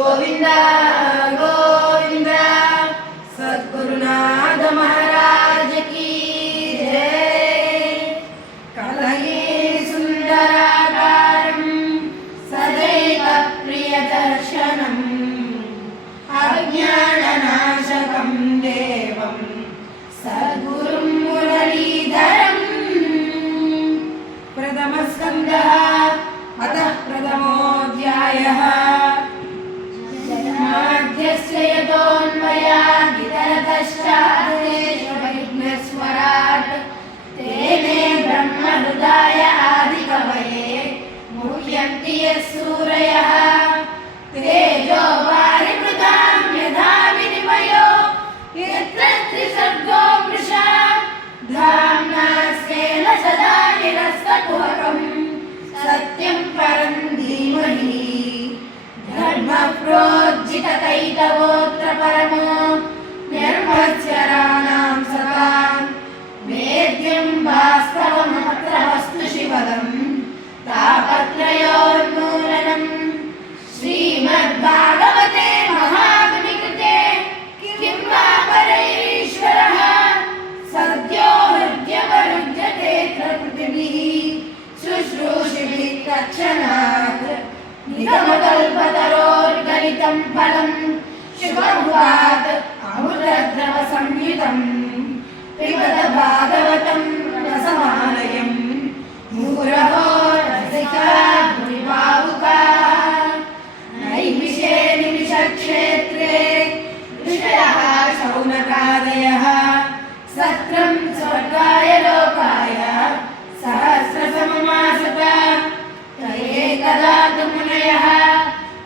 गोविंद गोविंद। सद्गुरुनाथ महाराज की जय। कलये सुंदराकारं सदैव प्रियदर्शनम् अज्ञाननाशकं देवं सद्गुरुं मुरलीधरम्। प्रथमस्कन्धः अतः प्रथमोऽध्यायः। जन्माद्यस्य यतोऽन्वयादितरतश्चादेशविघ्नस्वराट् तेने ब्रह्महृदाय आदिकवये मुह्यन्ति यः सूरयः। तेजो वारिमृतां यथा विनिमयो यत्र त्रिसर्गो मृषा धाम्ना स्वेन सदा निरस्तकुहकम् सत्यं परं धीमहि। धर्मप्रोज्झितकैतवोऽत्र परमो निर्मत्सराणां सतां वेद्यं वास्तवमत्र वस्तु शिवदं तापत्रयोन्मूलनम्। श्रीमद्भागवते महामुनिकृते किं वा परैरीश्वरः सद्यो हृद्यवरुध्यते प्रकृतिभिः शुश्रूषिभिः तत्क्षणात्। निगमकल्पतरोर्गलितं फलं शुभमुखात् अमृतद्रवसंयुतं पिबत भागवतं रसमालयं मुहुरहो रसिका भुविभावुकाः। नैमिषे निमिषक्षेत्रे ऋषयः शौनकादयः सत्रं स्वर्गाय लोकाय सहस्रसममासत। एकदा तु मुनयः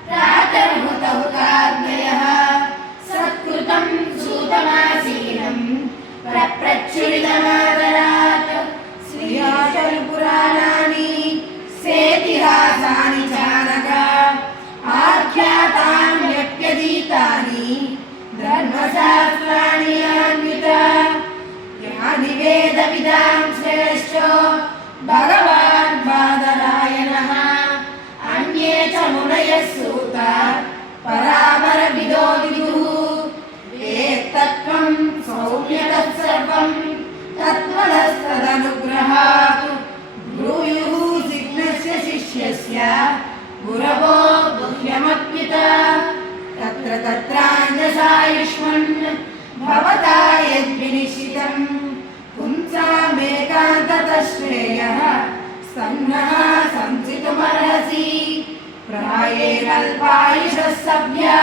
प्रातर्हुतहुताग्नयः सत्कृतं सूतमासीनं प्रप्रच्छुरितमादरात्। श्रीयाचलपुराणानि सेतिहासानि चानक आख्यातान्यप्यधीतानि धर्मशास्त्राणि अन्वित। ज्ञानि वेदविदां श्रेष्ठो भगवान् बादरायणः। अन्ये च मुनयः सूत परामरविदो विदुः। वेत्तत्वं सौम्यतः सर्वं तत्त्वतस्तदनुग्रहात्। ब्रूयुः जिज्ञस्य शिष्यस्य गुरवो गुह्यमप्युत। तत्र तत्राञ्जसायुष्मन् भवता यद्विनिश्चितं पुंसामेकान्ततः श्रेयः सन्नः संसितुमर्हसि। प्रायेणल्पायुषः सभ्या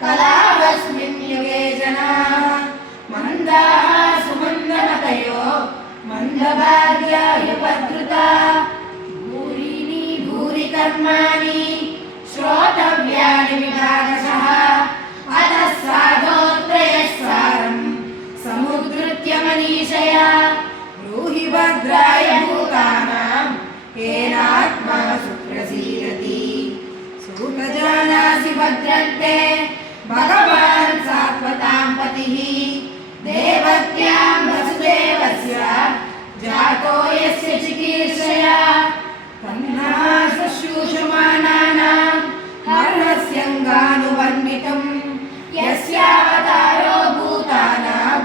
कलावस्मिन् युगे जनाः मन्दाः सुमन्दमतयो मन्दभाग्या ह्युपधृता। भूरीणि भूरि कर्माणि श्रोतव्यानि विभागशः अतः साधोत्रयस्सारं समुद्धृत्य मनीषया। ब्रूहि भद्राय भूतानां येनात्मा सुप्रसीदति। सुखजानासि भद्रन्ते भगवान् सात्वतां पतिः। देवत्यां वसुदेवस्य जातो यस्य चिकीर्षया तन्नः शुश्रूषमाणानां हर्हस्यङ्गानुवर्णितं। यस्यावतारो भूतानां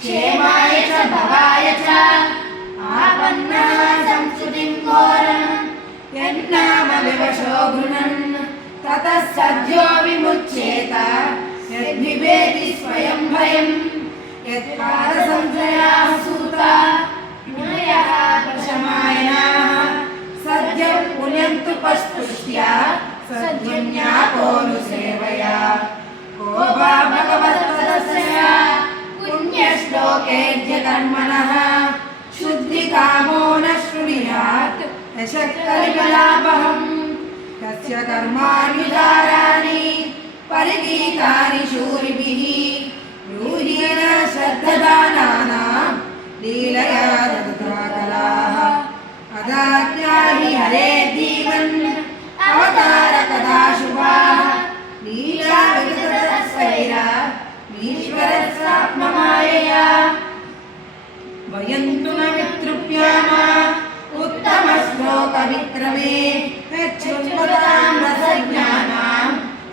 क्षेमाय च भवाय च आपन्नः संस्कृतिं घोरं यन्नाम विवशो गृह्णन् ततः सद्यो विमुच्येत। यद्विवेति स्वयं भयं यत्पादसंश्रयाः सूता मुनयः प्रशमायनाः सद्यं पुण्यन्तु पस्पृष्ट्या सद्युन्यापोऽनुसेवया। को वा भगवत्तदस्य पुण्यश्लोकेऽद्य कर्मणः शुद्धिकामो न शृणुयात् यशक्कलिमलापहम्। तस्य कर्माण्युदाराणि परिगीतानि शूरिभिः। ब्रूहीण श्रद्धदानानां लीलया दत्ता कलाः। अदाज्ञाहि हरे धीमन् अवतार कदा शुभाः। लीला विगतस्वैरा ईश्वरस्यात्ममायया। वयन्तु न वितृप्याम उत्तमश्लोकविक्रमे यच्छृण्वतां रसज्ञानां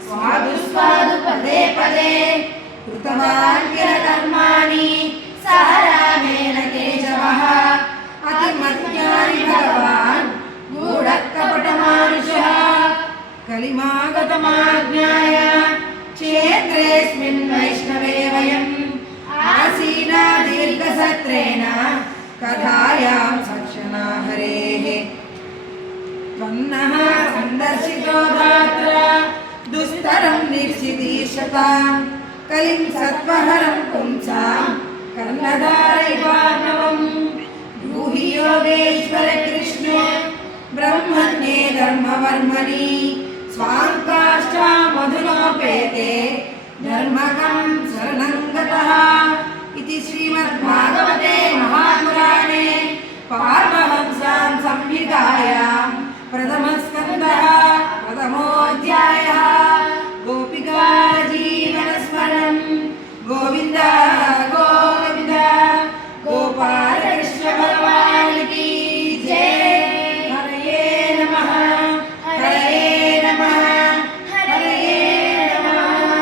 स्वादु कथायां सक्षणा हरेः त्वन्नः सन्दर्शितो धात्र दुस्तरं निर्षितीशतां कलिं सत्त्वहरं पुंसां कर्णधारैवार्णवम् ब्रूहि योगेश्वर कृष्ण ब्रह्मण्ये धर्मवर्मणि स्वाङ्काष्ठा मधुनोपेते धर्मकं शरणं गतः इति श्रीमद्भागवते महापुराणे पारमहंस्यां संहितायां प्रथम